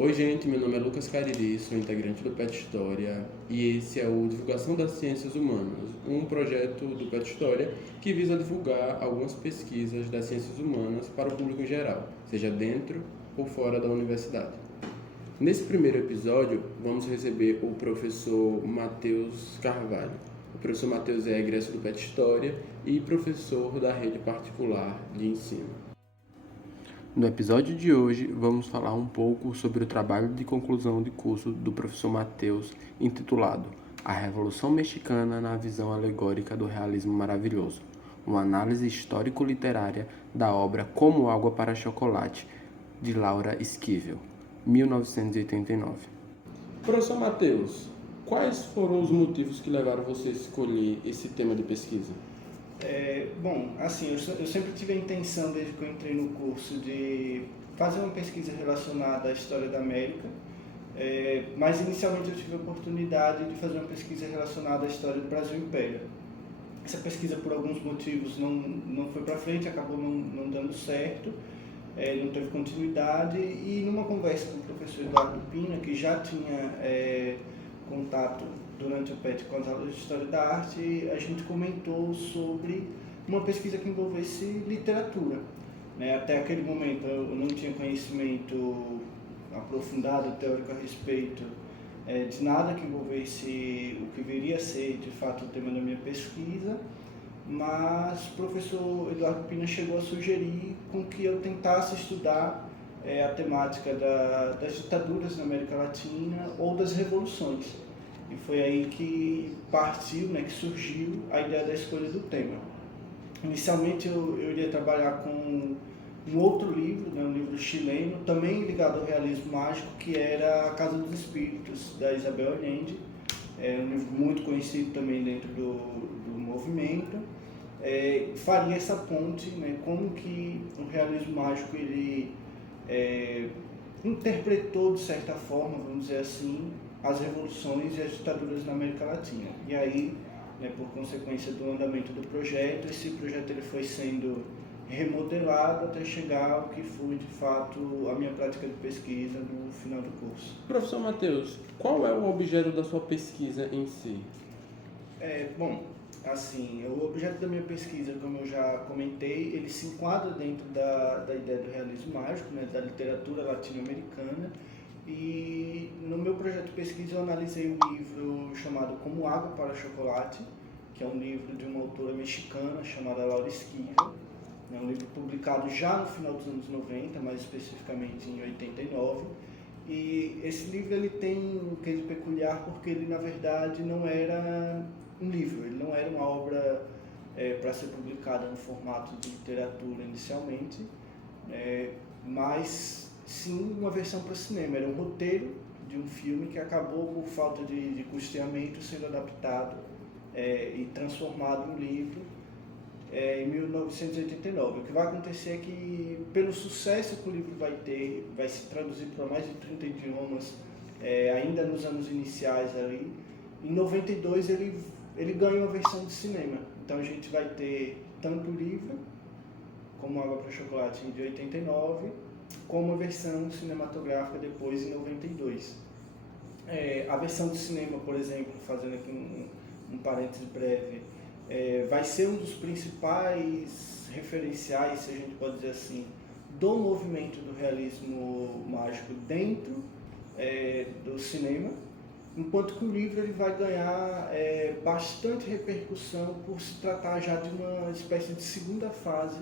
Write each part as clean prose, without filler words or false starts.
Oi, gente, meu nome é Lucas Cariri, sou integrante do PET História e esse é o Divulgação das Ciências Humanas, um projeto do PET História que visa divulgar algumas pesquisas das ciências humanas para o público em geral, seja dentro ou fora da universidade. Nesse primeiro episódio, vamos receber o professor Matheus Carvalho. O professor Matheus é egresso do PET História e professor da rede particular de ensino. No episódio de hoje, vamos falar um pouco sobre o trabalho de conclusão de curso do professor Matheus, intitulado A Revolução Mexicana na Visão Alegórica do Realismo Maravilhoso, uma análise histórico-literária da obra Como Água para Chocolate, de Laura Esquivel, 1989. Professor Matheus, quais foram os motivos que levaram você a escolher esse tema de pesquisa? Eu sempre tive a intenção, desde que eu entrei no curso, de fazer uma pesquisa relacionada à história da América, mas inicialmente eu tive a oportunidade de fazer uma pesquisa relacionada à história do Brasil Império. Essa pesquisa, por alguns motivos, não foi para frente, acabou não dando certo, não teve continuidade, e numa conversa com o professor Eduardo Pina, que já tinha contato durante o PET com as aulas de História da Arte, a gente comentou sobre uma pesquisa que envolvesse literatura. Até aquele momento eu não tinha conhecimento aprofundado, teórico a respeito de nada que envolvesse o que viria a ser, de fato, o tema da minha pesquisa, mas o professor Eduardo Pina chegou a sugerir com que eu tentasse estudar a temática das ditaduras na América Latina ou das revoluções. E foi aí que partiu, que surgiu a ideia da escolha do tema. Inicialmente eu iria trabalhar com um outro livro, um livro chileno, também ligado ao realismo mágico, que era A Casa dos Espíritos, da Isabel Allende. É um livro muito conhecido também dentro do movimento. Faria essa ponte, como que o realismo mágico ele interpretou, de certa forma, vamos dizer assim, as revoluções e as ditaduras na América Latina. E aí, por consequência do andamento do projeto, esse projeto ele foi sendo remodelado até chegar ao que foi, de fato, a minha prática de pesquisa no final do curso. Professor Matheus, qual é o objeto da sua pesquisa em si? O objeto da minha pesquisa, como eu já comentei, ele se enquadra dentro da ideia do realismo mágico, da literatura latino-americana. E no meu projeto de pesquisa eu analisei um livro chamado Como Água para Chocolate, que é um livro de uma autora mexicana chamada Laura Esquivel. É um livro publicado já no final dos anos 90, mais especificamente em 89. E esse livro ele tem um quê peculiar porque ele, na verdade, não era um livro, ele não era uma obra para ser publicada no formato de literatura inicialmente, mas sim uma versão para cinema. Era um roteiro de um filme que acabou, por falta de custeamento, sendo adaptado e transformado em livro em 1989. O que vai acontecer é que, pelo sucesso que o livro vai ter, vai se traduzir para mais de 30 idiomas, ainda nos anos iniciais ali. Em 92 ele ganha uma versão de cinema. Então a gente vai ter tanto o livro, Como Água para Chocolate, de 89, como a versão cinematográfica depois, em 92. A versão de cinema, por exemplo, fazendo aqui um parêntese breve, vai ser um dos principais referenciais, se a gente pode dizer assim, do movimento do realismo mágico dentro do cinema, enquanto que o livro ele vai ganhar bastante repercussão por se tratar já de uma espécie de segunda fase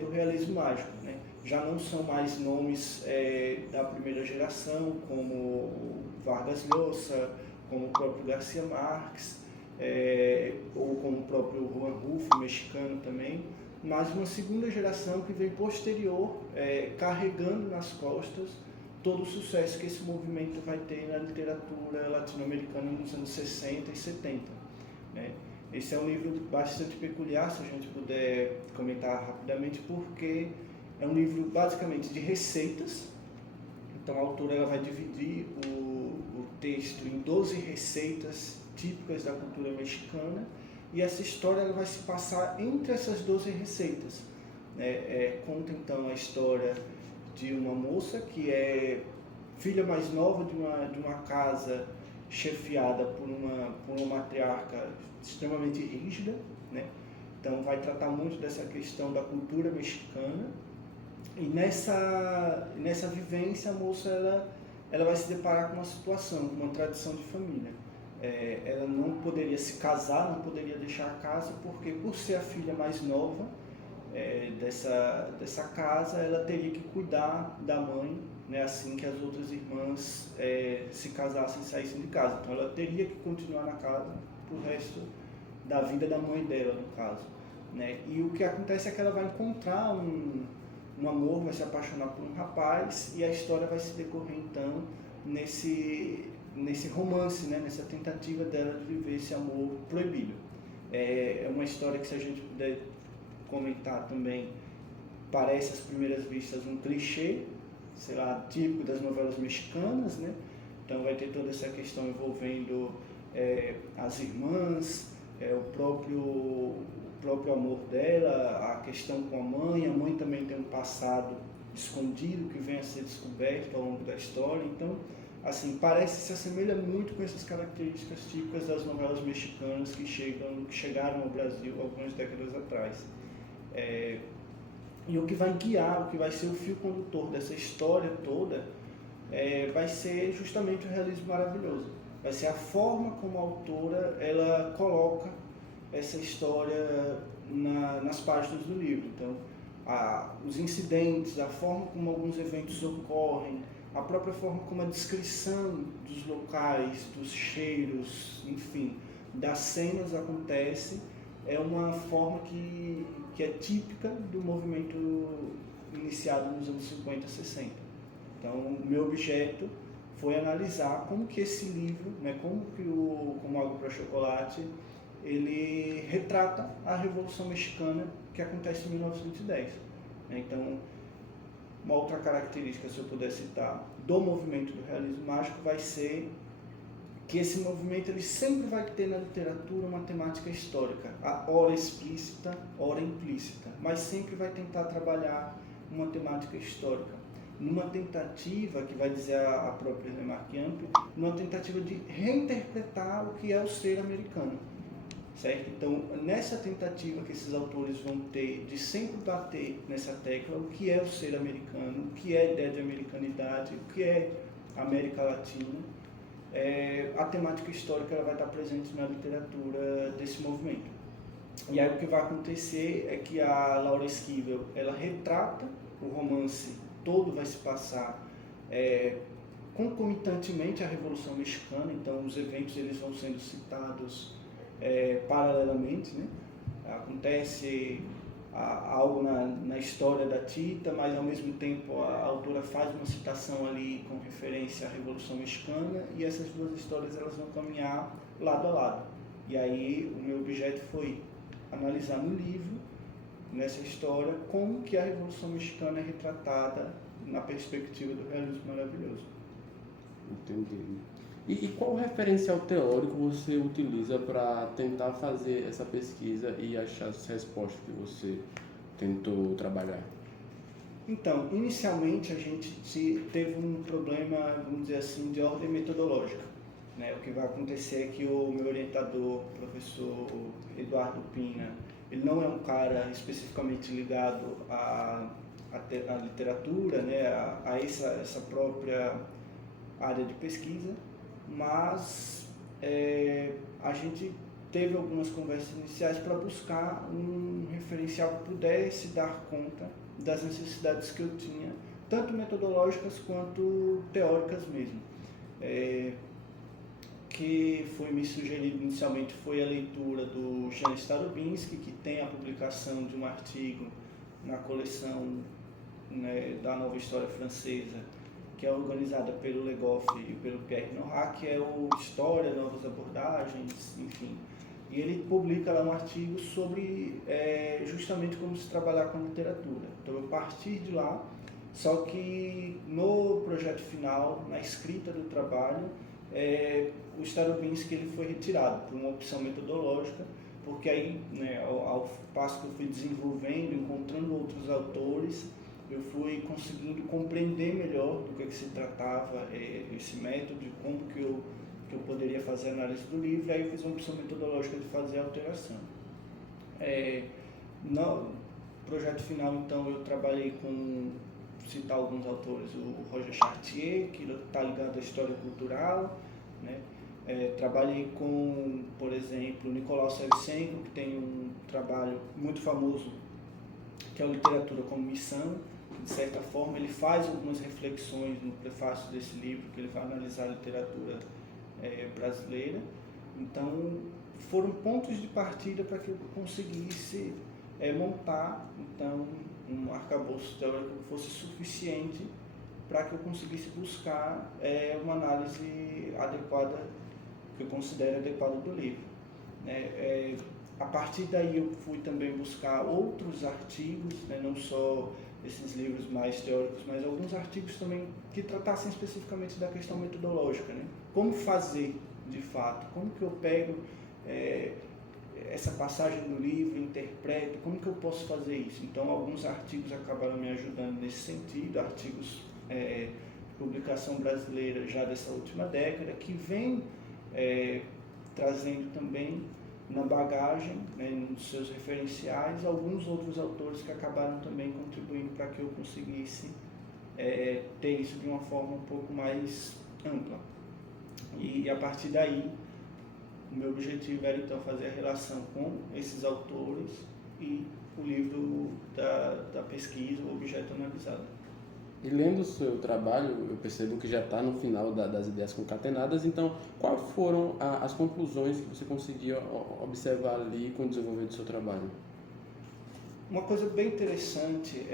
do realismo mágico. Já não são mais nomes da primeira geração, como Vargas Llosa, como o próprio Garcia Marques, ou como o próprio Juan Rulfo, mexicano também, mas uma segunda geração que vem posterior, carregando nas costas todo o sucesso que esse movimento vai ter na literatura latino-americana nos anos 60 e 70. Esse é um livro bastante peculiar, se a gente puder comentar rapidamente, porque é um livro basicamente de receitas. Então a autora ela vai dividir o texto em 12 receitas típicas da cultura mexicana, e essa história ela vai se passar entre essas 12 receitas. Conta então a história de uma moça que é filha mais nova de uma casa chefiada por uma matriarca extremamente rígida, né? Então vai tratar muito dessa questão da cultura mexicana. E nessa vivência, a moça ela vai se deparar com uma situação, com uma tradição de família. Ela não poderia se casar, não poderia deixar a casa, porque por ser a filha mais nova dessa casa, ela teria que cuidar da mãe, né, assim que as outras irmãs se casassem e saíssem de casa. Então ela teria que continuar na casa pro resto da vida da mãe dela, no caso, né? E o que acontece é que ela vai encontrar um amor, vai se apaixonar por um rapaz, e a história vai se decorrer então nesse romance, né? Nessa tentativa dela de viver esse amor proibido. É uma história que, se a gente puder comentar também, parece às primeiras vistas um clichê, sei lá, típico das novelas mexicanas, né? Então vai ter toda essa questão envolvendo as irmãs, o próprio amor dela, a questão com a mãe também tem um passado escondido que vem a ser descoberto ao longo da história. Então, assim, se assemelha muito com essas características típicas das novelas mexicanas que chegaram ao Brasil algumas décadas atrás. E o que vai guiar, o que vai ser o fio condutor dessa história toda, vai ser justamente o realismo maravilhoso. Vai ser a forma como a autora ela coloca essa história nas páginas do livro. Então, os incidentes, a forma como alguns eventos ocorrem, a própria forma como a descrição dos locais, dos cheiros, enfim, das cenas acontece, é uma forma que é típica do movimento iniciado nos anos 50 e 60. Então, o meu objeto foi analisar como que esse livro, né, como Água para Chocolate, ele retrata a Revolução Mexicana que acontece em 1910. Então, uma outra característica, se eu puder citar, do movimento do realismo mágico vai ser que esse movimento ele sempre vai ter na literatura uma temática histórica, ora explícita, ora implícita, mas sempre vai tentar trabalhar uma temática histórica, numa tentativa, que vai dizer a própria Remarque Ampli, numa tentativa de reinterpretar o que é o ser americano. Certo? Então, nessa tentativa que esses autores vão ter de sempre bater nessa tecla, o que é o ser americano, o que é a ideia de americanidade, o que é a América Latina, a temática histórica ela vai estar presente na literatura desse movimento. E aí o que vai acontecer é que a Laura Esquivel, ela retrata o romance todo, vai se passar concomitantemente à Revolução Mexicana, então os eventos eles vão sendo citados paralelamente, né? Acontece algo na história da Tita, mas ao mesmo tempo a autora faz uma citação ali com referência à Revolução Mexicana, e essas duas histórias elas vão caminhar lado a lado. E aí o meu objeto foi analisar no livro, nessa história, como que a Revolução Mexicana é retratada na perspectiva do realismo maravilhoso. Entendi. E qual referencial teórico você utiliza para tentar fazer essa pesquisa e achar as respostas que você tentou trabalhar? Então, inicialmente a gente teve um problema, vamos dizer assim, de ordem metodológica. Né? O que vai acontecer é que o meu orientador, o professor Eduardo Pina, ele não é um cara especificamente ligado à literatura, né? a essa própria área de pesquisa, mas a gente teve algumas conversas iniciais para buscar um referencial que pudesse dar conta das necessidades que eu tinha, tanto metodológicas quanto teóricas mesmo. Que foi me sugerido inicialmente foi a leitura do Jean Starobinsky, que tem a publicação de um artigo na coleção, né, da Nova História Francesa, que é organizada pelo Le Goff e pelo Pierre Nora, que é o História, Novas Abordagens, enfim. E ele publica lá um artigo sobre justamente como se trabalhar com a literatura. Então, eu parti de lá, só que no projeto final, na escrita do trabalho, o Starobinsky ele foi retirado por uma opção metodológica, porque aí, né, ao passo que eu fui desenvolvendo, encontrando outros autores, eu fui conseguindo compreender melhor do que se tratava esse método, de como que eu poderia fazer a análise do livro, e aí eu fiz uma opção metodológica de fazer a alteração. No projeto final, então, eu trabalhei com, citar alguns autores, o Roger Chartier, que está ligado à história cultural, né? Trabalhei com, por exemplo, Nicolau Savchenko, que tem um trabalho muito famoso, que é a Literatura como Missão, que, de certa forma, ele faz algumas reflexões no prefácio desse livro, que ele vai analisar a literatura brasileira. Então, foram pontos de partida para que eu conseguisse montar, então, um arcabouço teórico que fosse suficiente para que eu conseguisse buscar uma análise adequada, que eu considero adequada do livro. A partir daí eu fui também buscar outros artigos, né, não só esses livros mais teóricos, mas alguns artigos também que tratassem especificamente da questão metodológica, né? Como fazer, de fato, como que eu pego essa passagem do livro, interpreto, como que eu posso fazer isso? Então, alguns artigos acabaram me ajudando nesse sentido, artigos de publicação brasileira já dessa última década, que vem trazendo também na bagagem, né, nos seus referenciais, alguns outros autores que acabaram também contribuindo para que eu conseguisse ter isso de uma forma um pouco mais ampla. E a partir daí, o meu objetivo era então fazer a relação com esses autores e o livro da pesquisa, o objeto analisado. E lendo o seu trabalho, eu percebo que já está no final das ideias concatenadas, então quais foram as conclusões que você conseguia observar ali com o desenvolvimento do seu trabalho? Uma coisa bem interessante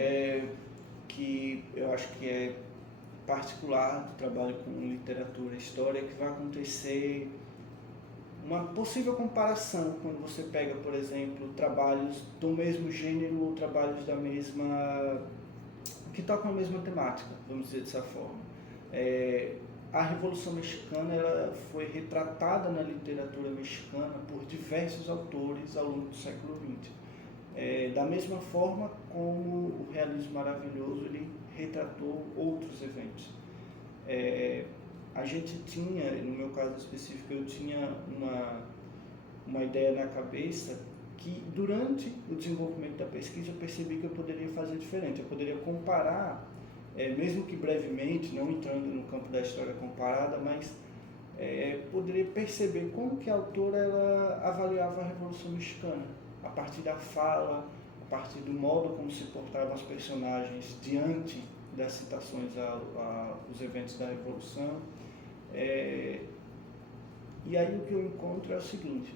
que eu acho que é particular do trabalho com literatura e história, que vai acontecer uma possível comparação quando você pega, por exemplo, trabalhos do mesmo gênero ou trabalhos da mesma... que tocam a mesma temática, vamos dizer dessa forma. A Revolução Mexicana ela foi retratada na literatura mexicana por diversos autores ao longo do século XX. Da mesma forma como o realismo maravilhoso ele retratou outros eventos. A gente tinha, no meu caso específico, eu tinha uma ideia na cabeça que durante o desenvolvimento da pesquisa eu percebi que eu poderia fazer diferente, eu poderia comparar, mesmo que brevemente, não entrando no campo da história comparada, mas poderia perceber como que a autora ela avaliava a Revolução Mexicana, a partir da fala, a partir do modo como se portavam os personagens diante das citações aos eventos da Revolução. E aí o que eu encontro é o seguinte: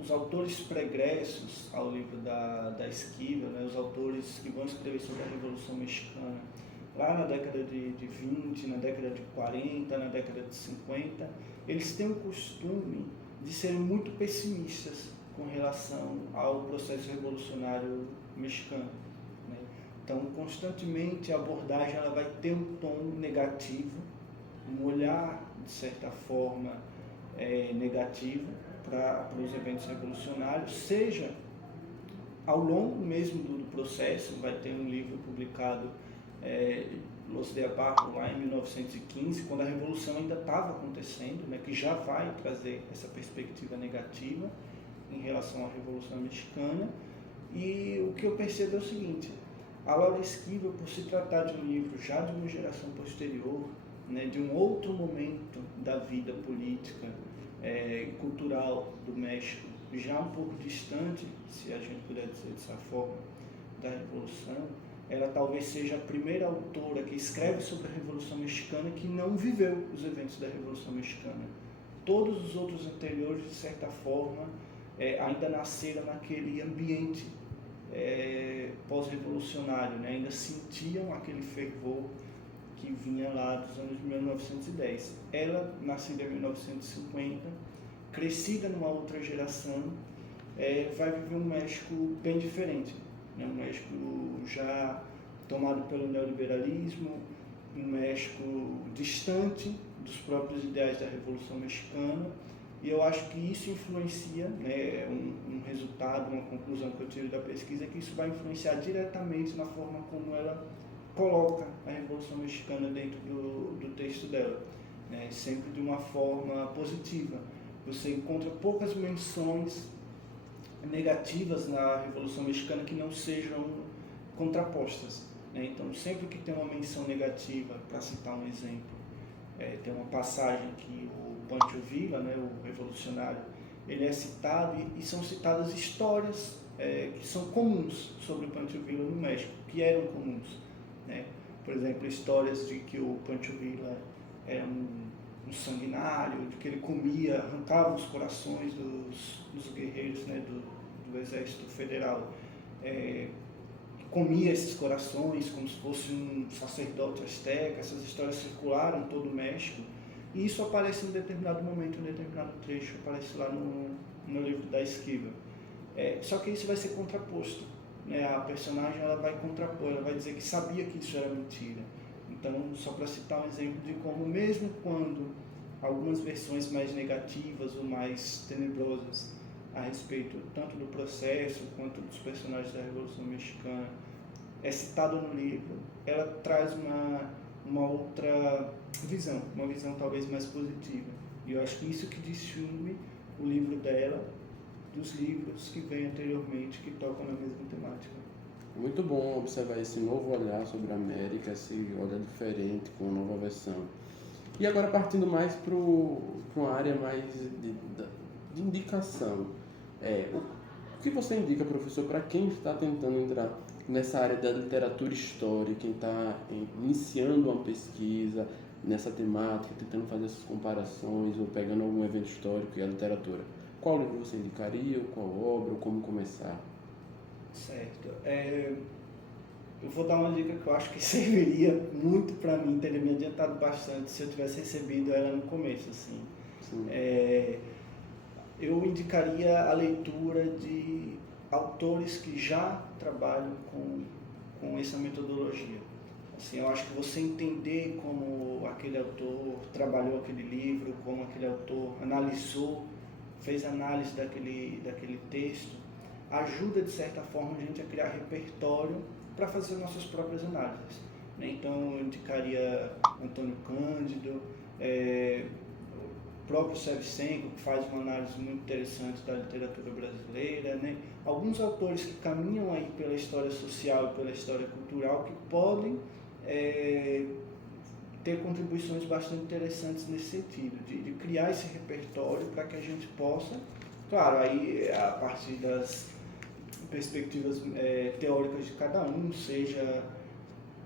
os autores pregressos ao livro da Esquivel, né, os autores que vão escrever sobre a Revolução Mexicana, lá na década de 20, na década de 40, na década de 50, eles têm o costume de serem muito pessimistas com relação ao processo revolucionário mexicano, né? Então, constantemente a abordagem ela vai ter um tom negativo, um olhar, de certa forma, negativo para os eventos revolucionários, seja ao longo mesmo do processo. Vai ter um livro publicado, Los de Abajo, lá em 1915, quando a Revolução ainda estava acontecendo, né, que já vai trazer essa perspectiva negativa em relação à Revolução Mexicana. E o que eu percebo é o seguinte: a Laura Esquivel, por se tratar de um livro já de uma geração posterior, né, de um outro momento da vida política e cultural do México, já um pouco distante, se a gente puder dizer dessa forma, da Revolução, ela talvez seja a primeira autora que escreve sobre a Revolução Mexicana que não viveu os eventos da Revolução Mexicana. Todos os outros anteriores, de certa forma, ainda nasceram naquele ambiente pós-revolucionário, né? Ainda sentiam aquele fervor que vinha lá dos anos de 1910. Ela, nascida em 1950, crescida numa outra geração, vai viver um México bem diferente, né? Um México já tomado pelo neoliberalismo, um México distante dos próprios ideais da Revolução Mexicana E eu acho que isso influencia, né, um resultado, uma conclusão que eu tiro da pesquisa, é que isso vai influenciar diretamente na forma como ela coloca a Revolução Mexicana dentro do texto dela, né, sempre de uma forma positiva. Você encontra poucas menções negativas na Revolução Mexicana que não sejam contrapostas, né? Então, sempre que tem uma menção negativa, para citar um exemplo, tem uma passagem que o Pancho Villa, né, o revolucionário, ele é citado e são citadas histórias que são comuns sobre o Pancho Villa no México, que eram comuns, né? Por exemplo, histórias de que o Pancho Villa era um sanguinário, de que ele comia, arrancava os corações dos guerreiros, né, do Exército Federal, comia esses corações como se fosse um sacerdote asteca. Essas histórias circularam em todo o México, e isso aparece em um determinado momento, em um determinado trecho, aparece lá no livro da Esquiva. Só que isso vai ser contraposto, né? A personagem ela vai contrapor, ela vai dizer que sabia que isso era mentira. Então, só para citar um exemplo de como, mesmo quando algumas versões mais negativas ou mais tenebrosas a respeito tanto do processo quanto dos personagens da Revolução Mexicana é citado no livro, ela traz uma outra visão, uma visão talvez mais positiva. E eu acho que isso que distingue o livro dela dos livros que vêm anteriormente, que tocam na mesma temática. Muito bom observar esse novo olhar sobre a América, esse olhar diferente, com uma nova versão. E agora partindo mais para uma área mais de indicação. O que você indica, professor, para quem está tentando entrar nessa área da literatura histórica, quem está iniciando uma pesquisa nessa temática, tentando fazer essas comparações ou pegando algum evento histórico e a literatura? Qual livro você indicaria, ou qual obra, ou como começar? Certo. Eu vou dar uma dica que eu acho que serviria muito para mim, teria me adiantado bastante se eu tivesse recebido ela no começo, assim. Sim. Eu indicaria a leitura de autores que já trabalham com essa metodologia. Assim, eu acho que você entender como aquele autor trabalhou aquele livro, como aquele autor analisou, fez análise daquele texto, ajuda de certa forma a gente a criar repertório para fazer nossas próprias análises, né? Então eu indicaria Antônio Cândido, o próprio Shevchenko, que faz uma análise muito interessante da literatura brasileira, né? Alguns autores que caminham aí pela história social e pela história cultural que podem ter contribuições bastante interessantes nesse sentido, de criar esse repertório para que a gente possa, claro, aí a partir das perspectivas teóricas de cada um, seja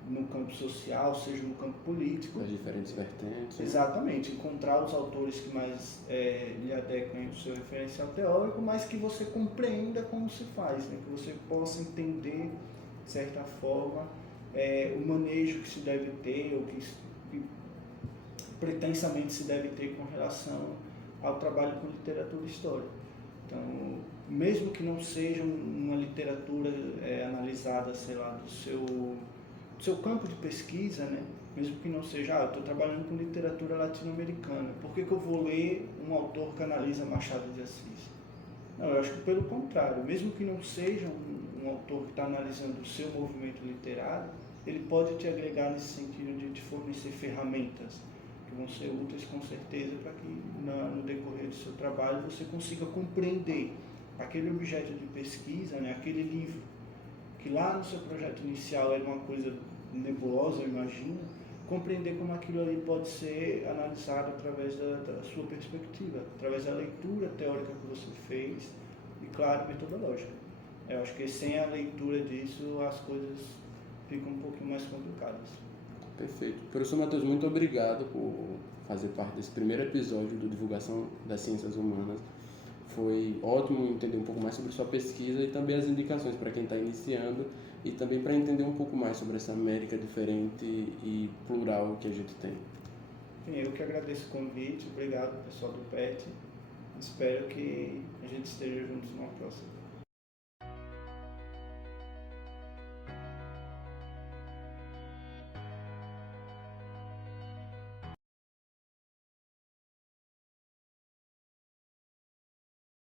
no campo social, seja no campo político. As diferentes vertentes. Exatamente, encontrar os autores que mais lhe adequem o seu referencial teórico, mas que você compreenda como se faz, né? Que você possa entender, de certa forma, o manejo que se deve ter, ou que pretensamente se deve ter com relação ao trabalho com literatura e história. Então, mesmo que não seja uma literatura analisada, sei lá, do seu campo de pesquisa, né? Mesmo que não seja, eu estou trabalhando com literatura latino-americana, por que eu vou ler um autor que analisa Machado de Assis? Não, eu acho que pelo contrário, mesmo que não seja um autor que está analisando o seu movimento literário, ele pode te agregar nesse sentido de te fornecer ferramentas que vão ser úteis com certeza para que no decorrer do seu trabalho você consiga compreender aquele objeto de pesquisa, né, aquele livro, que lá no seu projeto inicial era uma coisa nebulosa, eu imagino, compreender como aquilo ali pode ser analisado através da sua perspectiva, através da leitura teórica que você fez e, claro, metodológica. Eu acho que sem a leitura disso as coisas ficam um pouquinho mais complicadas. Perfeito. Professor Matheus, muito obrigado por fazer parte desse primeiro episódio do Divulgação das Ciências Humanas. Foi ótimo entender um pouco mais sobre sua pesquisa e também as indicações para quem está iniciando e também para entender um pouco mais sobre essa América diferente e plural que a gente tem. Eu que agradeço o convite, obrigado pessoal do PET, espero que a gente esteja juntos numa próxima.